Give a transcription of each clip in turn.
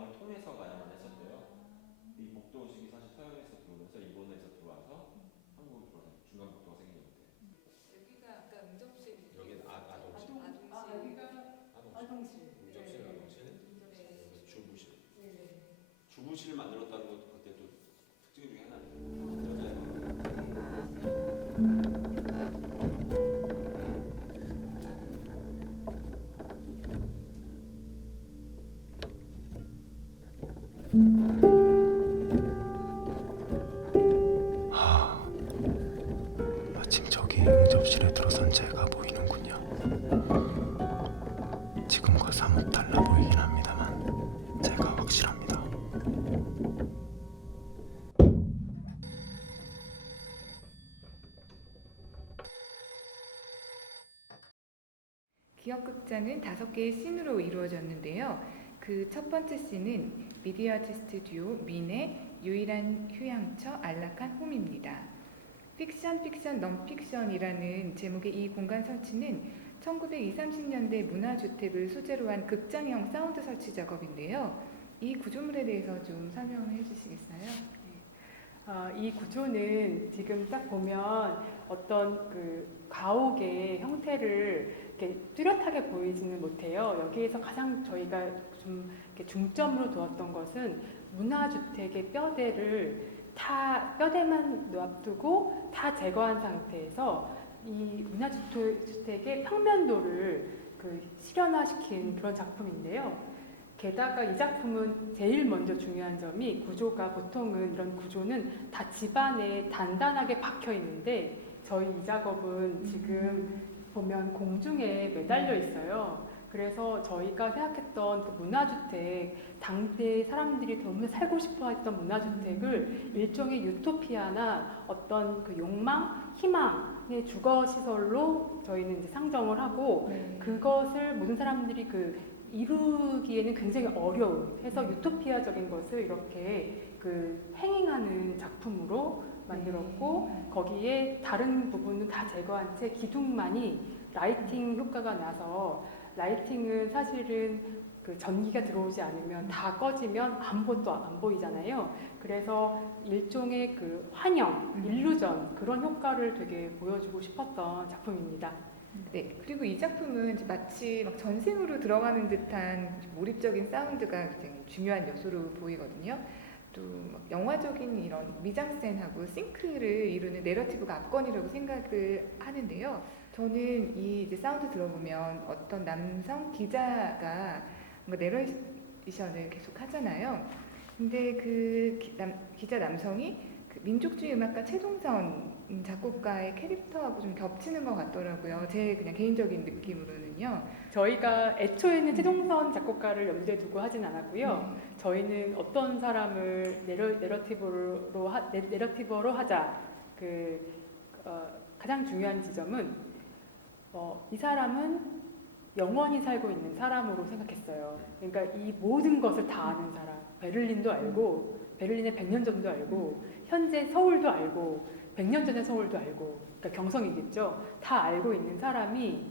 방을 통해서 가야만 했었대요. 이 복도의식이 사실 서양에서 들어오면서 일본에서 들어와서 한국으로 들어와서 중간 복도가 생긴 것 같아요. 여기가 아까 응접실. 여기는 아동실. 여기가 아동실. 응접실, 아동실. 여기 주부실. 주부실을 만들었다는 것도 그때 또 특징 중에 하나예요. 마침 저기 응접실에 들어선 제가 보이는군요. 지금과 사뭇 달라 보이긴 합니다만 제가 확실합니다. 기억극장은 5개의 씬으로 이루어졌는데요. 그 첫 번째 씬은 미디어 아티스트 듀오 민의 유일한 휴양처 안락한 홈입니다. 픽션, 넌픽션이라는 제목의 이 공간 설치는 1920, 30년대 문화주택을 소재로 한 극장형 사운드 설치 작업인데요. 이 구조물에 대해서 좀 설명해 주시겠어요? 이 구조는 지금 딱 보면 어떤 그 가옥의 형태를 이렇게 뚜렷하게 보이지는 못해요. 여기에서 가장 저희가 좀 이렇게 중점으로 두었던 것은 문화주택의 뼈대만 놔두고 다 제거한 상태에서 이 문화주택의 평면도를 실현화시킨 그런 작품인데요. 게다가 이 작품은 제일 먼저 중요한 점이 구조가, 보통은 이런 구조는 다 집안에 단단하게 박혀 있는데 저희 이 작업은 지금 보면 공중에 매달려 있어요. 그래서 저희가 생각했던 그 문화주택, 당대 사람들이 너무 살고 싶어 했던 문화주택을 일종의 유토피아나 어떤 그 욕망, 희망의 주거시설로 저희는 이제 상정을 하고 그것을 모든 사람들이 이루기에는 굉장히 어려운 해서 유토피아적인 것을 이렇게 행행하는 작품으로 만들었고 거기에 다른 부분은 다 제거한 채 기둥만이 라이팅 효과가 나서 라이팅은 사실은 전기가 들어오지 않으면 다 꺼지면 아무것도 안 보이잖아요. 그래서 일종의 환영, 일루전 그런 효과를 되게 보여주고 싶었던 작품입니다. 네, 그리고 이 작품은 마치 막 전생으로 들어가는 듯한 몰입적인 사운드가 굉장히 중요한 요소로 보이거든요. 또 영화적인 이런 미장센하고 싱크를 이루는 내러티브가 압권이라고 생각을 하는데요. 저는 이 사운드 들어보면 어떤 남성 기자가 뭔가 내레이션을 계속 하잖아요. 근데 기자 남성이 민족주의 음악가 최동선 작곡가의 캐릭터하고 좀 겹치는 것 같더라고요. 제 그냥 개인적인 느낌으로는요. 저희가 애초에는 최동선 작곡가를 염두에 두고 하진 않았고요. 저희는 어떤 사람을 내러티버로 하자. 가장 중요한 지점은 이 사람은 영원히 살고 있는 사람으로 생각했어요. 그러니까 이 모든 것을 다 아는 사람. 베를린도 알고, 베를린의 100년 전도 알고, 현재 서울도 알고, 100년 전의 서울도 알고, 그러니까 경성이겠죠. 다 알고 있는 사람이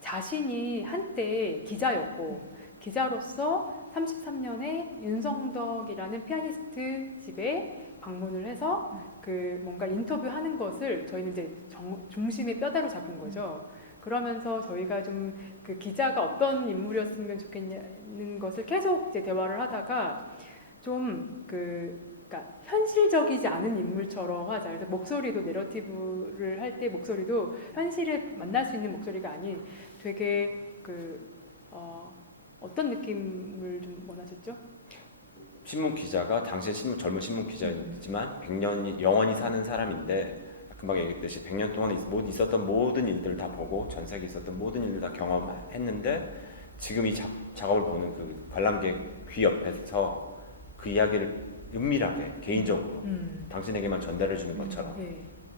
자신이 한때 기자였고, 기자로서 33년에 윤성덕이라는 피아니스트 집에 방문을 해서 뭔가 인터뷰하는 것을 저희는 이제 중심의 뼈대로 잡은 거죠. 그러면서 저희가 좀 기자가 어떤 인물이었으면 좋겠냐는 것을 계속 이제 대화를 하다가 좀 그러니까 현실적이지 않은 인물처럼 하자. 그래서 목소리도 내러티브를 할 때 목소리도 현실에 만날 수 있는 목소리가 아닌 되게 어떤 느낌을 좀 원하셨죠? 신문 기자가 당시에 젊은 신문 기자였지만 100년이 영원히 사는 사람인데 금방 얘기했듯이 100년 동안 있었던 모든 일들을 다 보고 전 세계에 있었던 모든 일을 다 경험했는데 지금 이 작업을 보는 관람객 귀 옆에서 그 이야기를 은밀하게 개인적으로 당신에게만 전달해 주는 것처럼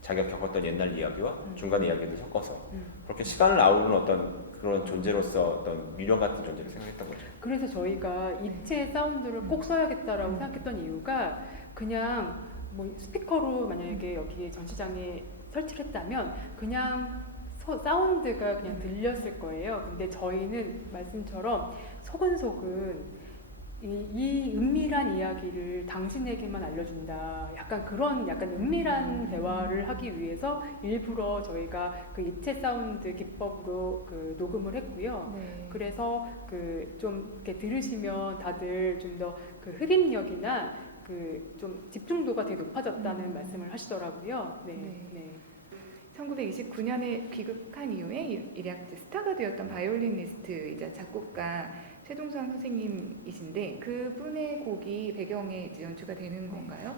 자기가 겪었던 옛날 이야기와 중간 이야기를 섞어서 그렇게 시간을 아우르는 어떤 그런 존재로서 어떤 미련 같은 존재를 생각했던 거죠. 그래서 저희가 입체 사운드를 꼭 써야겠다라고 생각했던 이유가 그냥 스피커로 만약에 여기에 전시장에 설치를 했다면 그냥 사운드가 그냥 들렸을 거예요. 근데 저희는 말씀처럼 소근소근 이 은밀한 이야기를 당신에게만 알려준다. 약간 그런 약간 은밀한 대화를 하기 위해서 일부러 저희가 그 입체 사운드 기법으로 그 녹음을 했고요. 네. 그래서 그 좀 이렇게 들으시면 다들 좀 더 그 흡입력이나 그 좀 집중도가 되게 높아졌다는 말씀을 하시더라고요. 네. 네. 네. 1929년에 귀국한 이후에 일약제 스타가 되었던 바이올리니스트이자 작곡가 최동선 선생님이신데 그분의 곡이 배경에 이제 연주가 되는 건가요?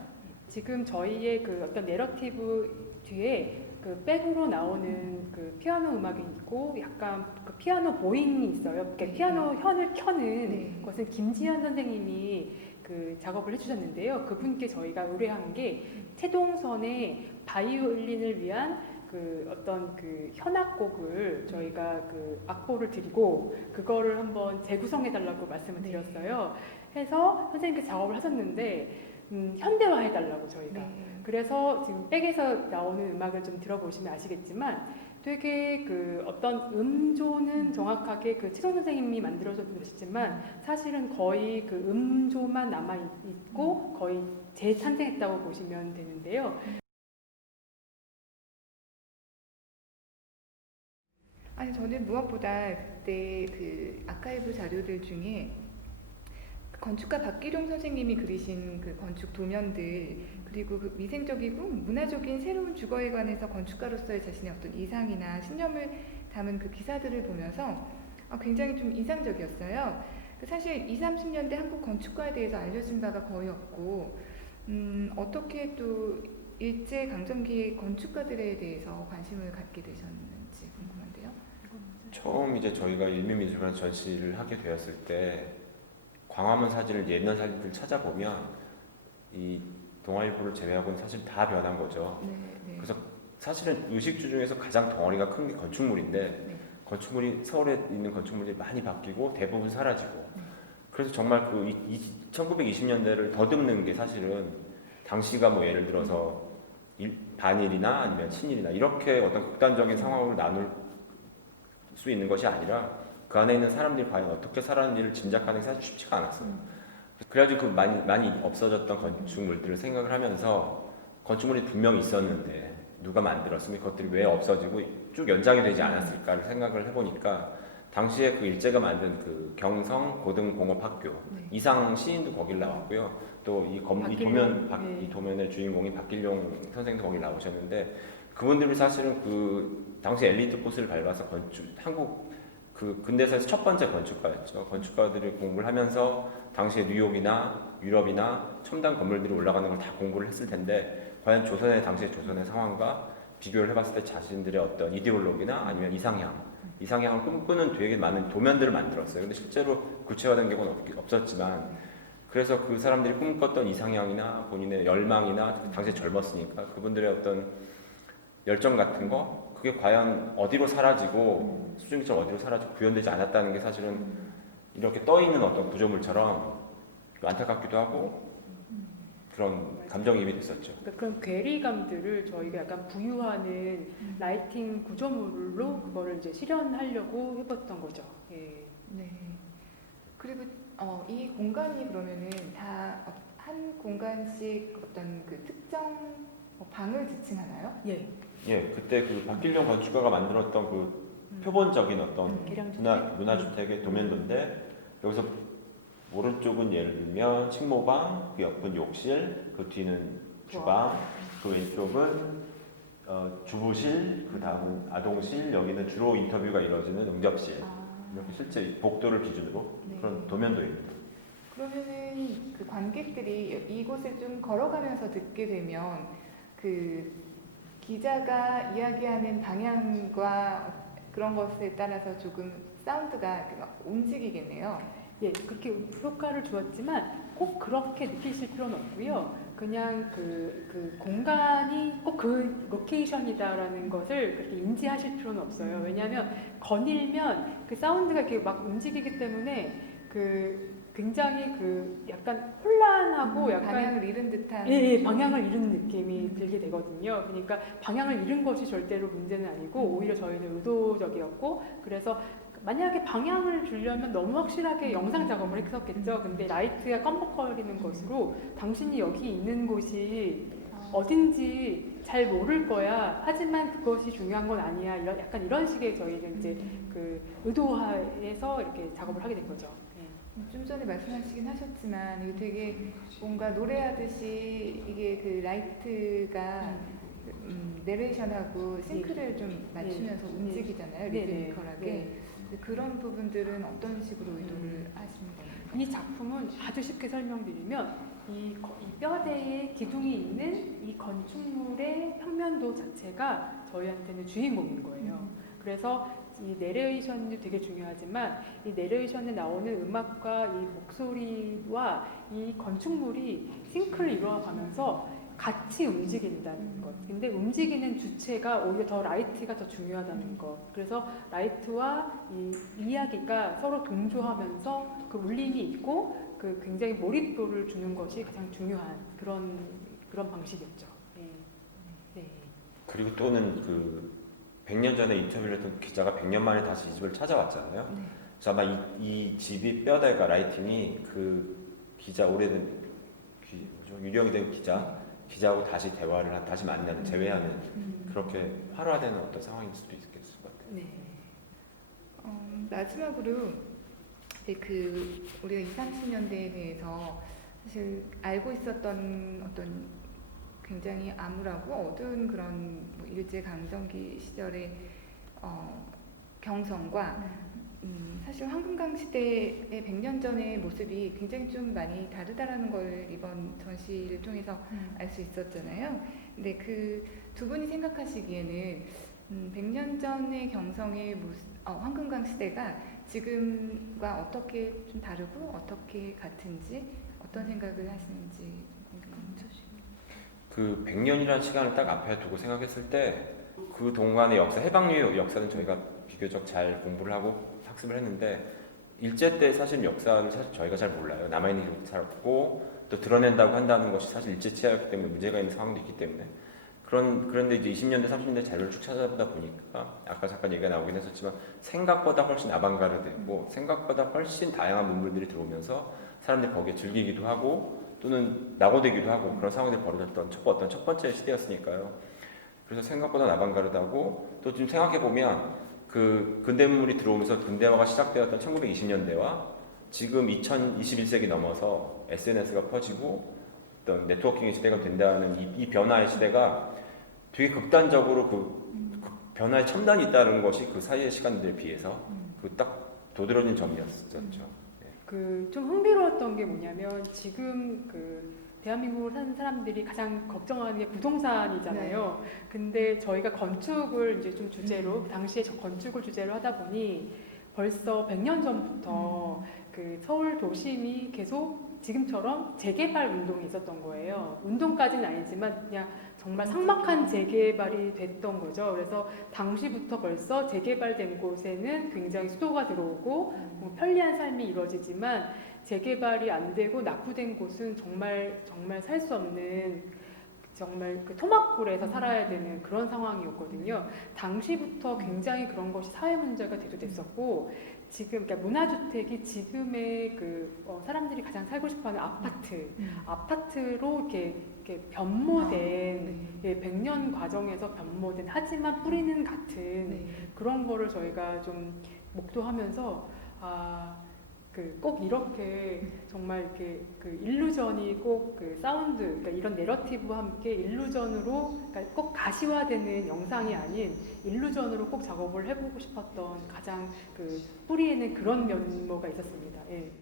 지금 저희의 그 어떤 내러티브 뒤에 그 백으로 나오는 그 피아노 음악이 있고 약간 그 피아노 보잉이 있어요. 그러니까 피아노 현을 켜는 네. 것은 김지현 선생님이 그 작업을 해주셨는데요. 그분께 저희가 의뢰한 게 최동선의 바이올린을 위한 그 어떤 그 현악곡을 저희가 그 악보를 드리고 그거를 한번 재구성해 달라고 말씀을 드렸어요. 해서 선생님께 작업을 하셨는데 현대화해 달라고 저희가. 네. 그래서 지금 백에서 나오는 음악을 좀 들어보시면 아시겠지만 되게 그 어떤 음조는 정확하게 그 최동 선생님이 만들어주셨지만 사실은 거의 그 음조만 남아 있고 거의 재탄생했다고 보시면 되는데요. 아니 저는 무엇보다 그때 그 아카이브 자료들 중에 건축가 박기룡 선생님이 그리신 그 건축 도면들 그리고 그 위생적이고 문화적인 새로운 주거에 관해서 건축가로서의 자신의 어떤 이상이나 신념을 담은 그 기사들을 보면서 굉장히 좀 인상적이었어요. 사실 20, 30년대 한국 건축가에 대해서 알려진 바가 거의 없고 어떻게 또 일제 강점기의 건축가들에 대해서 관심을 갖게 되셨는지 궁금한데요. 처음 이제 저희가 일미미술관 전시를 하게 되었을 때 광화문 사진을 옛날 사진들 찾아보면 이 동아일보를 제외하고는 사실 다 변한 거죠. 네, 네. 그래서 사실은 의식주 중에서 가장 덩어리가 큰 게 건축물인데 네. 건축물이 서울에 있는 건축물들이 많이 바뀌고 대부분 사라지고 그래서 정말 그 1920년대를 더듬는 게 사실은 당시가 뭐 예를 들어서 반일이나 아니면 친일이나 이렇게 어떤 극단적인 상황을 나눌 수 있는 것이 아니라 그 안에 있는 사람들이 과연 어떻게 살았는지를 짐작하는 게 사실 쉽지가 않았어요. 그래가지고 그 많이 없어졌던 건축물들을 생각을 하면서 건축물이 분명히 있었는데 누가 만들었으면 그것들이 왜 없어지고 쭉 연장이 되지 않았을까를 생각을 해보니까 당시에 그 일제가 만든 그 경성 고등공업학교 네. 이상 시인도 거길 나왔고요. 또 이 네. 도면의 주인공인 박길용 선생도 거기 나오셨는데 그분들이 사실은 그 당시 엘리트 코스를 밟아서 한국 그 근대사에서 첫 번째 건축가였죠. 건축가들이 공부를 하면서 당시에 뉴욕이나 유럽이나 첨단 건물들이 올라가는 걸 다 공부를 했을 텐데 과연 당시의 조선의 상황과 비교를 해봤을 때 자신들의 어떤 이데올로기나 아니면 이상향을 꿈꾸는 되게 많은 도면들을 만들었어요. 근데 실제로 구체화된 경우는 없었지만 그래서 그 사람들이 꿈꿨던 이상향이나 본인의 열망이나 당시에 젊었으니까 그분들의 어떤 열정 같은 거 그게 과연 어디로 사라지고 수증기처럼 어디로 사라지고 구현되지 않았다는 게 사실은 이렇게 떠있는 어떤 구조물처럼 안타깝기도 하고 그런 감정이입이 됐었죠. 그러니까 그런 괴리감들을 저희가 약간 부유하는 라이팅 구조물로 그거를 이제 실현하려고 해봤던 거죠. 예. 네. 그리고 이 공간이 그러면은 다 한 공간씩 어떤 그 특정 방을 지칭하나요? 예. 예, 그때 그 박길용 건축가가 만들었던 그 표본적인 어떤 계량주택. 문화주택의 도면도인데 여기서 오른쪽은 예를 들면 식모방, 그 옆은 욕실, 그 뒤는 주방, 그 왼쪽은 주부실, 그 다음은 아동실, 여기는 주로 인터뷰가 이루어지는 응접실. 이렇게 실제 복도를 기준으로 네. 그런 도면도입니다. 그러면은 그 관객들이 이곳을 좀 걸어가면서 듣게 되면 그 기자가 이야기하는 방향과 그런 것에 따라서 조금 사운드가 이렇게 막 움직이겠네요. 예, 그렇게 효과를 주었지만 꼭 그렇게 느끼실 필요는 없고요. 그냥 그 공간이 꼭 그 로케이션이다라는 것을 그렇게 인지하실 필요는 없어요. 왜냐하면 거닐면 그 사운드가 이렇게 막 움직이기 때문에 그 굉장히 그 약간 혼란하고 약간 방향을 잃은 듯한 예, 방향을 잃은 느낌이 들게 되거든요. 그러니까 방향을 잃은 것이 절대로 문제는 아니고 오히려 저희는 의도적이었고 그래서 만약에 방향을 주려면 너무 확실하게 영상 작업을 했었겠죠. 근데 라이트가 껌뻑거리는 것으로 당신이 여기 있는 곳이 어딘지 잘 모를 거야. 하지만 그것이 중요한 건 아니야. 약간 이런 식의 저희는 이제 그 의도하에서 이렇게 작업을 하게 된 거죠. 좀 전에 말씀하시긴 하셨지만 이게 되게 뭔가 노래하듯이 이게 그 라이트가 내레이션하고 싱크를 좀 맞추면서 움직이잖아요. 네네. 리드미컬하게. 네. 근데 그런 부분들은 어떤 식으로 의도를 하시는 거예요? 이 작품은 아주 쉽게 설명드리면 이 뼈대에 기둥이 있는 이 건축물의 평면도 자체가 저희한테는 주인공인 거예요. 그래서 이 내레이션이 되게 중요하지만 이 내레이션에 나오는 음악과 이 목소리와 이 건축물이 싱크를 이루어가면서 같이 움직인다는 것. 근데 움직이는 주체가 오히려 더 라이트가 더 중요하다는 것. 그래서 라이트와 이 이야기가 서로 동조하면서 그 울림이 있고 그 굉장히 몰입도를 주는 것이 가장 중요한 그런 방식이었죠. 네. 네. 그리고 또는 그 100년 전에 인터뷰를 했던 기자가 100년 만에 다시 이 집을 찾아왔잖아요. 네. 그래서 아마 이 집이 뼈대가 라이팅이 그 기자 오래된 유령이 된 기자하고 다시 대화를 다시 만나는 재회하는 그렇게 활화되는 어떤 상황일 수도 있겠을 것 같아요. 네. 마지막으로 이제 그 우리가 20, 30년대에 대해서 사실 알고 있었던 어떤 굉장히 암울하고 어두운 그런 뭐 일제 강점기 시절의 경성과 사실 황금강 시대의 100년 전의 모습이 굉장히 좀 많이 다르다라는 걸 이번 전시를 통해서 알 수 있었잖아요. 근데 그 두 분이 생각하시기에는 100년 전의 경성의 모습, 황금강 시대가 지금과 어떻게 좀 다르고 어떻게 같은지 어떤 생각을 하시는지 궁금합니다. 그 100년이라는 시간을 딱 앞에 두고 생각했을 때 그 동안의 역사, 해방유의 역사는 저희가 비교적 잘 공부를 하고 학습을 했는데 일제 때 사실 역사는 사실 저희가 잘 몰라요. 남아있는 게 잘 없고 또 드러낸다고 한다는 것이 사실 일제 치하였기 때문에 문제가 있는 상황도 있기 때문에 그런데 이제 20년대, 30년대 자료를 쭉 찾아보다 보니까 아까 잠깐 얘기가 나오긴 했었지만 생각보다 훨씬 아방가르드고 생각보다 훨씬 다양한 문물들이 들어오면서 사람들이 거기에 즐기기도 하고 또는 낙오되기도 하고 그런 상황들이 벌어졌던 첫 번째 시대였으니까요. 그래서 생각보다 아방가르드하고 또 지금 생각해보면 그 근대문물이 들어오면서 근대화가 시작되었던 1920년대와 지금 2021세기 넘어서 SNS가 퍼지고 어떤 네트워킹의 시대가 된다는 이 변화의 시대가 되게 극단적으로 그 변화의 첨단이 있다는 것이 그 사이의 시간들에 비해서 그 딱 도드라진 점이었었죠. 그 좀 흥미로웠던 게 뭐냐면 지금 그 대한민국을 사는 사람들이 가장 걱정하는 게 부동산이잖아요. 근데 저희가 건축을 이제 좀 주제로 당시에 건축을 주제로 하다 보니 벌써 100년 전부터 그 서울 도심이 계속 지금처럼 재개발 운동이 있었던 거예요. 운동까지는 아니지만 그냥 정말 삭막한 재개발이 됐던 거죠. 그래서 당시부터 벌써 재개발된 곳에는 굉장히 수도가 들어오고 뭐 편리한 삶이 이루어지지만 재개발이 안 되고 낙후된 곳은 정말 살 수 없는 정말 그 토막굴에서 살아야 되는 그런 상황이었거든요. 당시부터 굉장히 그런 것이 사회 문제가 대두됐었고 지금 그러니까 문화주택이 지금의 그 사람들이 가장 살고 싶어하는 아파트로 이렇게 변모된 100년 과정에서 변모된 하지만 뿌리는 같은 그런 거를 저희가 좀 목도하면서 꼭 이렇게 정말 이렇게 그 일루전이 꼭 그 사운드, 그러니까 이런 내러티브와 함께 일루전으로, 그러니까 꼭 가시화되는 영상이 아닌 일루전으로 꼭 작업을 해보고 싶었던 가장 그 뿌리에는 그런 면모가 있었습니다. 예.